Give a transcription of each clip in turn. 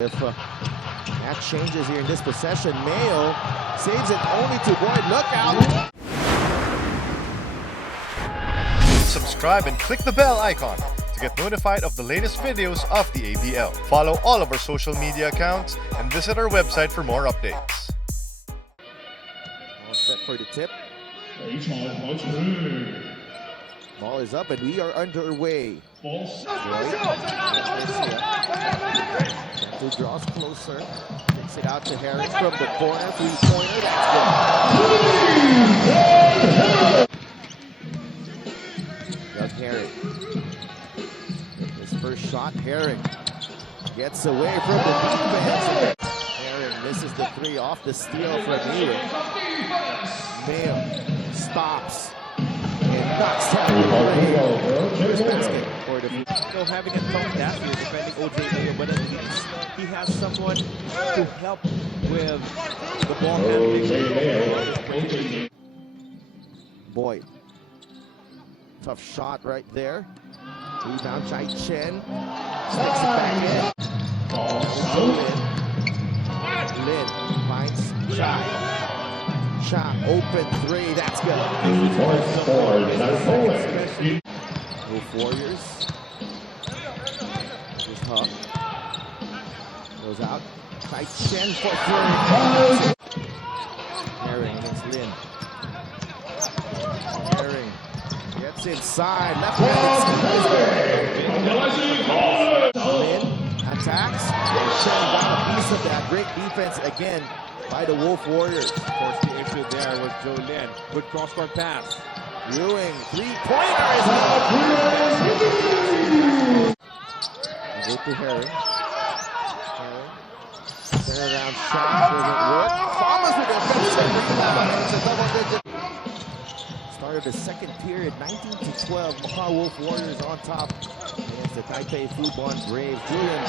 If that changes here in this possession, Mayo saves it only to Boyd. Look out! Subscribe and click the bell icon to get notified of the latest videos of the ABL. Follow all of our social media accounts and visit our website for more updates. All set for the tip. Ball is up and we are underway. Who draws closer, takes it out to Harris from the corner, three-pointer, that's good. Doug Herring. His first shot, Herring gets away from the defense. Herring misses the three off the steal from Ewing. Mayo stops. And knocks down the basket for the still having a tough task here defending OJ Mayo, but at least he has someone to help with the ball handling. Boyd. Tough shot right there. Rebound, Chai Chen. Sticks it back in. Lin finds Chai. Shot, open three, that's good. Wolf Warriors. Here's Huck. Goes out. Chai Chen for three. Herring against Lin. Herring gets inside. Left-handed. Lin attacks. Chen got a piece of that. Great defense again by the Wolf Warriors. Of course, the issue there with Joe Lin. Good cross-court pass. Ewing, three-pointer is good. Go to Herring. Turnaround shot doesn't work. Thomas with a defensive rebound. It's a double-digit. Start of the second period, 19-12. Macau Wolf Warriors on top against the Taipei Fubon Braves. Julian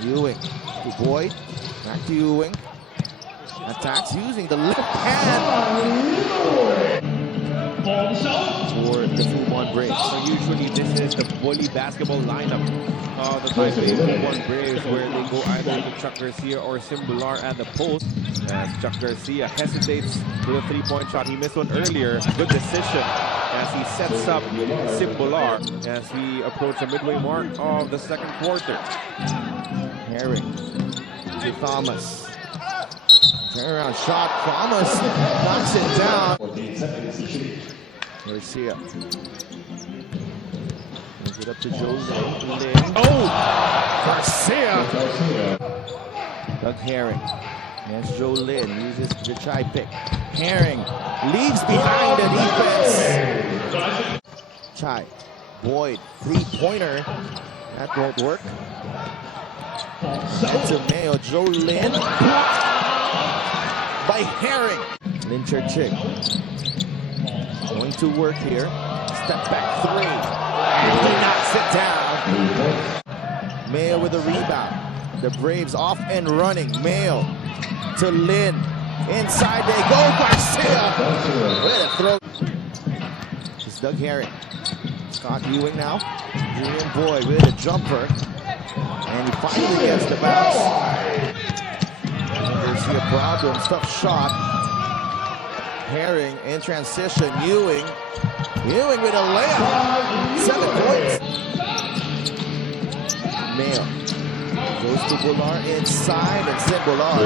Boyd. Ewing to Boyd. Back to Ewing. Attacks using the left hand for the Fubon Braves. So usually this is the bully basketball lineup of the Taipei Fubon Braves, where they go either to Chuck Garcia or Simbular at the post. As Chuck Garcia hesitates to the three-point shot. He missed one earlier. Good decision as he sets up Simbular as we approach the midway mark of the second quarter. Herring to Thomas. Turnaround shot. Thomas knocks it down. Garcia. Brings it up to Joe Lin. Oh! Garcia! Doug Herring. Against Joe Lin. Uses the try pick. Herring leaves behind the defense. Chai. Boyd. Three-pointer. That won't work. That's a Mayo. Joe Lin. By Herring. Lin Chick. Going to work here. Step back three. He knocks it down. Mayo with a rebound. The Braves off and running. Mayo to Lin. Inside they go. Garcia. With a throw. It's Doug Herring. Scott Ewing now. Julian Boyd with a jumper. And he finally gets the bounce. There's a problem. Tough shot. Herring in transition. Ewing with a layup. 7 points. Mayo goes to Bular inside, and Simbular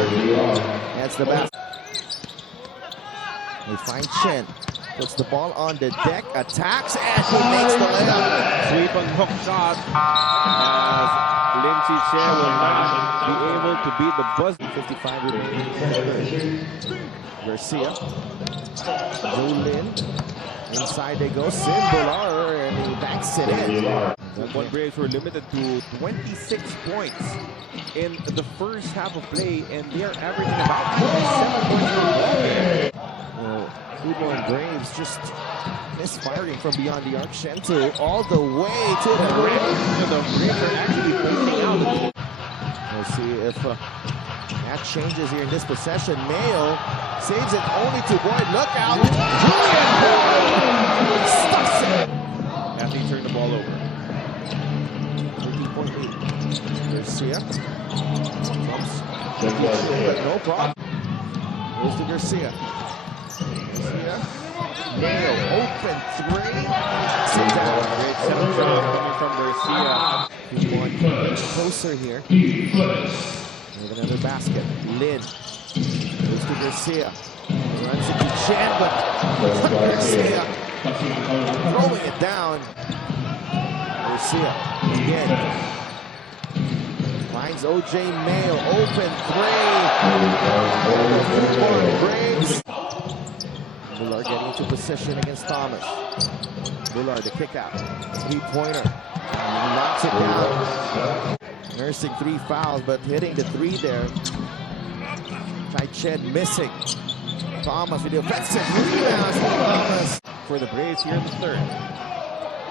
gets the basket. They find Chen. Puts the ball on the deck, attacks, and he makes the layup. Sweep and hook shot as Lin Chiche will not be able to beat the buzz. 55 remaining. Garcia. Joe Lin. Inside they go. Simbular, and he banks it in. The Fubon Braves were limited to 26 points in the first half of play, and they are averaging about 27 points per ball. Fubon Braves just misfiring from beyond the arc. Shento all the way to the rim. The Braves are actually bailing out. We'll see if that changes here in this possession. Mayo saves it only to Boyd. Look out! Julian Boyd stuffs it. As he turned the ball over. 13.8 Garcia. No problem. Goes to Garcia. Mayo, open three. Sit down. Great seven shot coming from Garcia. Fubon closer here. With another basket. Lin goes to Garcia. Runs into Chen, but Garcia throwing it down. Garcia again. Finds OJ Mayo. Open three. Fubon Braves. Bullard getting into position against Thomas. Bullard, the kick out. Three-pointer. He knocks it down. Nursing 3 fouls, but hitting the 3 there. Chen missing. Thomas with the offensive rebounds. Thomas for the Braves here in the third.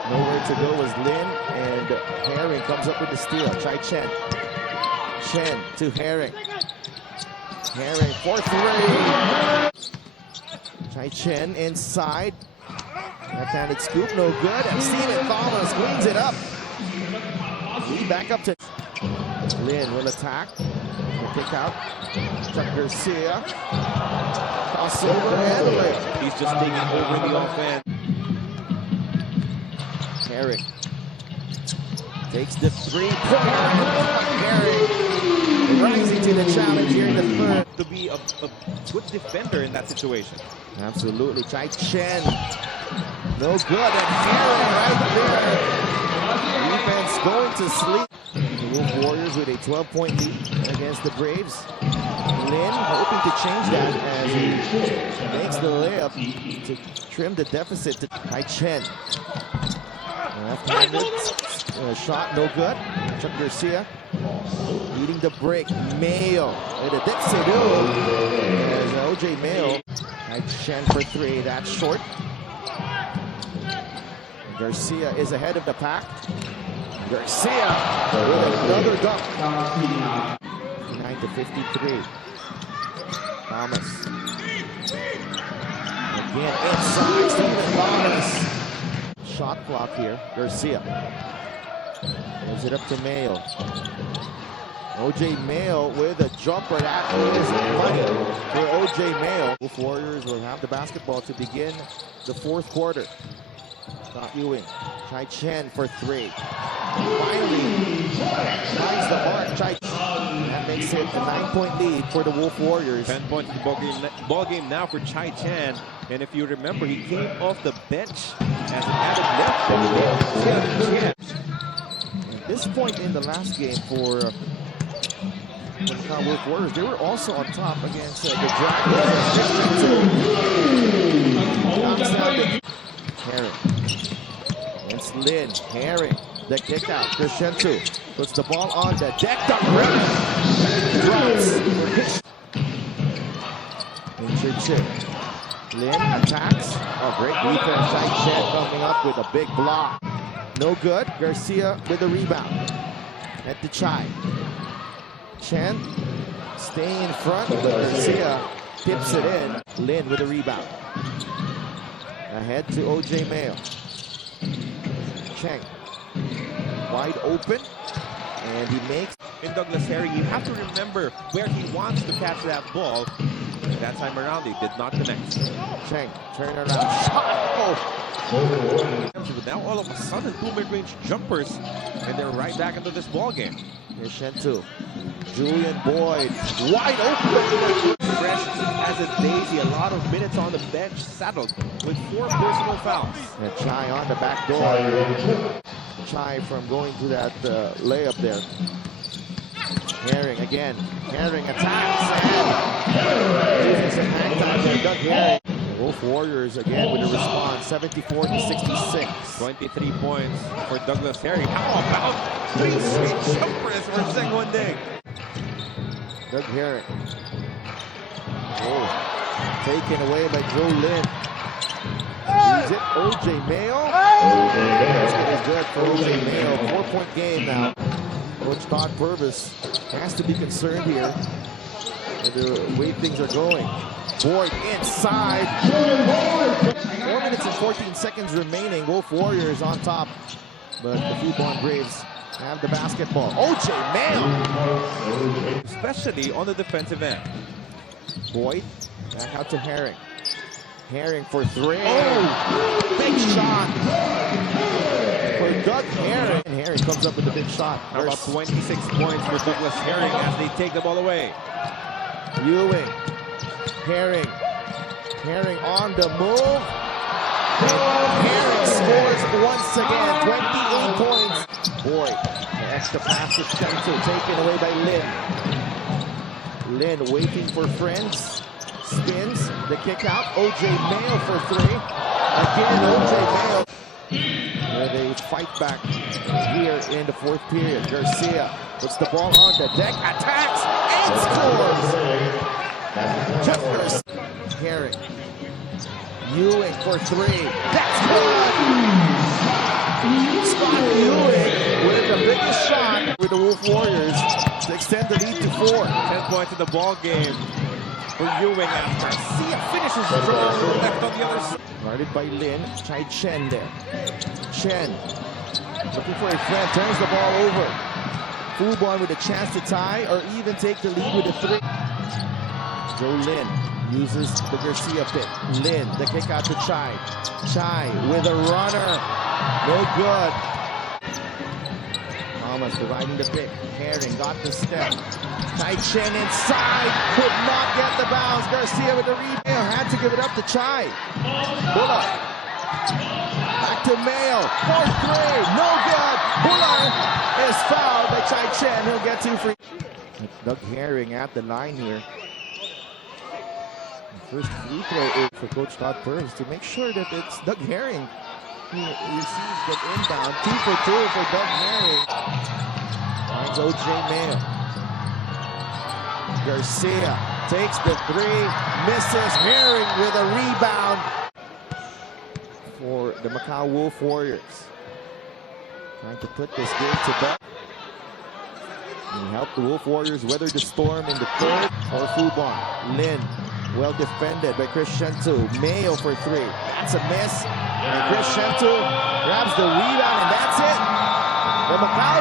Nowhere to go was Lin, and Herring comes up with the steal. Chen. Chen to Herring. Herring for 3. Chen inside. Left-handed scoop, no good. And Steven Thomas cleans it up. Lead back up to Lin will attack. The kick out. Chuck Garcia. Crossover and lay. He's just taking over the offense. Herring takes the three-pointer. Herring rising to the challenge here in the third. To be a good defender in that situation. Absolutely. Chen. No good. And Herring right there. Defense going to sleep. The Wolf Warriors with a 12-point lead against the Braves. Lin hoping to change that as he makes the layup to trim the deficit to Chen. Left-handed shot, no good. Chuck Garcia leading the break. Mayo with a dip-sidoo as OJ Mayo. Chen for 3, that's short. Garcia is ahead of the pack. Garcia with another dunk. 59-53. Thomas. Again inside, Steven Thomas. Shot clock here. Garcia. Gives it up to Mayo. OJ Mayo with a jumper. That is money for OJ Mayo. Wolf Warriors will have the basketball to begin the fourth quarter. Scott Ewing. Chen for 3. Finally finds the mark. That makes it a 9-point lead for the Wolf Warriors. 10-point ball game now for Chen. And if you remember, he came off the bench as an added left. At this point in the last game for the Macau Wolf Warriors, they were also on top against the Dragons. Herring. Against Lin. Herring. The kick out. Crescento puts the ball on the deck. The drops. Injured chip. Lin attacks. Oh, great defense. Chen coming up with a big block. No good. Garcia with a rebound. At the Chai. Chen staying in front, but Garcia tips it in. Lin with a rebound. Ahead to OJ Mayo. Cheng. Wide open. And he makes. In Douglas Herring, you have to remember where he wants to catch that ball. That time around, they did not connect. Cheng, turn around. Shot. Oh. Now all of a sudden, 2 mid-range jumpers, and they're right back into this ball game. Here's Shentu. Julian Boyd, wide open. Fresh as a daisy, a lot of minutes on the bench, saddled with 4 personal fouls. And Chai on the back door. Chai from going to that layup there. Herring again. Herring attacks. And Doug Herring. Wolf Warriors again with a response. 74-66. 23 points for Douglas Herring. How about 3 straight jumpers for Saigon Heat? Doug Herring. Oh, taken away by Joe Lin. Is it OJ Mayo? Basket is good for OJ Mayo. 4-point game now. Coach Todd Purvis has to be concerned here with the way things are going. Boyd inside. 4 minutes and 14 seconds remaining. Wolf Warriors on top, but the Fubon Braves have the basketball. OJ Mayo, especially on the defensive end. Boyd, back out to Herring. Herring for three. Oh, big shot for Doug Herring. And Herring comes up with a big shot. How about 26 points for Douglas Herring as they take the ball away? Ewing, Herring, Herring on the move. Herring scores once again, 28 points. Boyd, the extra pass to Spencer, taken away by Lynn. Lynn waiting for friends. Spins the kick out. OJ Mayo for three. Again, OJ Mayo. Where they fight back here in the fourth period. Garcia puts the ball on the deck, attacks, and scores. Jeffers. Herring. Ewing for three. That's good. Scott Ewing with the biggest shot with the Wolf Warriors to extend the lead to 4. 10 points in the ball game for Ewing after Garcia finishes strong left on the other side. Guarded by Lin. Chai Chen there. Chen looking for a friend, turns the ball over. Fubon with a chance to tie or even take the lead with a 3. Joe Lin uses the Garcia pick. Lin, the kick out to Chai. Chai with a runner. No good. Thomas providing the pick. Herring got the step. Chai Chen inside. Could not get the bounce. Garcia with the rebound. Had to give it up to Chai. Buller. Back to Mayo. 4-3. No good. Buller is fouled by Chai Chen. He'll get 2 free. Doug Herring at the line here. First free throw is for Coach Todd Burns to make sure that it's Doug Herring who receives the inbound. 2 for 2 for Doug Herring. Finds OJ Mayo. Garcia takes the 3, misses. Herring with a rebound for the Macau Wolf Warriors. Trying to put this game to bed. And help the Wolf Warriors weather the storm in the 3rd for Fubon. Lin. Well defended by Crescento. Mayo for 3. That's a miss. And Crescento grabs the rebound, and that's it. The Macau